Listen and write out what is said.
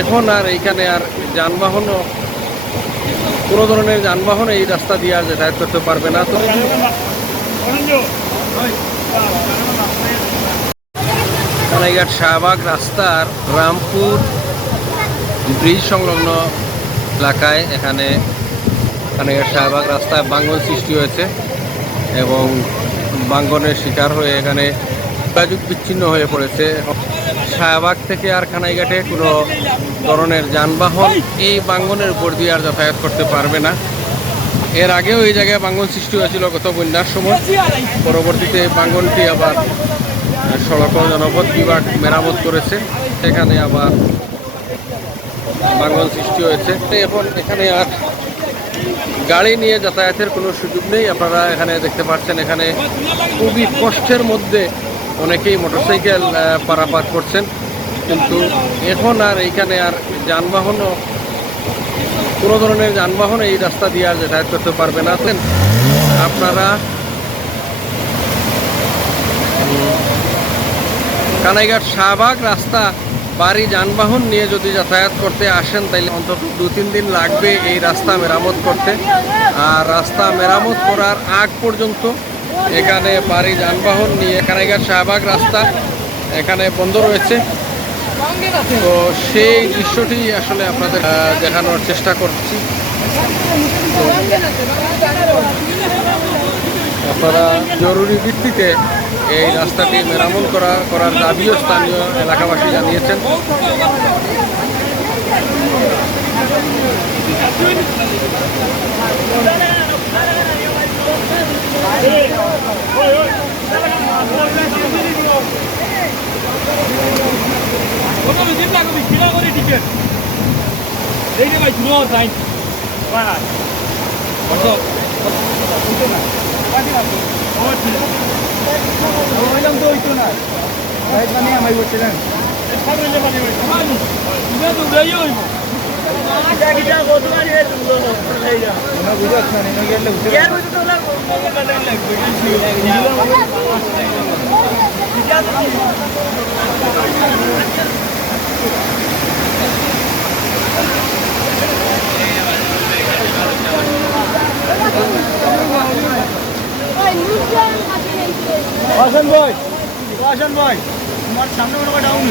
এখন আর এইখানে আর যানবাহনও কোনো ধরনের যানবাহন এই রাস্তা দিয়ে আর যাতায়াত করতে পারবে না। তো কানাইঘাট শাহবাগ রাস্তার রামপুর ব্রিজ সংলগ্ন এলাকায় এখানে কানাইঘাট শাহবাগ রাস্তায় বাঙ্গন সৃষ্টি হয়েছে এবং বাঙ্গনের শিকার হয়ে এখানে যোগাযোগ বিচ্ছিন্ন হয়ে পড়েছে। শাহবাগ থেকে আর কানাইঘাটে কোনো ধরনের যানবাহন এই বাঙ্গনের উপর দিয়ে আর যাতায়াত করতে পারবে না। এর আগেও এই জায়গায় বাঙ্গন সৃষ্টি হয়েছিল গত বন্যার সময়। পরবর্তীতে বাঙ্গনটি আবার সড়ক জনপথ বিভাগ মেরামত করেছে। সেখানে আবার বাঙ্গন সৃষ্টি হয়েছে। এখন এখানে আর গাড়ি নিয়ে যাতায়াতের কোনো সুযোগ নেই। আপনারা এখানে দেখতে পাচ্ছেন এখানে খুবই কষ্টের মধ্যে অনেকেই মোটরসাইকেল পারাপার করছেন। কিন্তু এখন আর এইখানে আর যানবাহনও কোনো ধরনের যানবাহন এই রাস্তা দিয়ে আর যাতায়াত করতে পারবে না। আপনারা কানাইঘাট শাহবাগ রাস্তা, বাড়ি, যানবাহন নিয়ে যদি যাতায়াত করতে আসেন, তাইলে অন্তত দু, তিন দিন লাগবে এই রাস্তা মেরামত করতে। আর রাস্তা মেরামত করার আগ পর্যন্ত এখানে বাড়ি যানবাহন নিয়ে কানাইঘাট শাহবাগ রাস্তা এখানে বন্ধ রয়েছে। তো সেই দৃশ্যটি আসলে আপনাদের দেখানোর চেষ্টা করছি। আপনারা জরুরি ভিত্তিতে এই রাস্তাটি মেরামত করা, করার দাবিও স্থানীয় এলাকাবাসী জানিয়েছেন। কত দিন লাগবে কিনা করে টিকেট এই যে ভাই শুনো টাইম ভাই আমি বলছিলেন না বুঝতে আসেন ভাই আসেন ভাই। তোমার সামনে কোনো ডাউন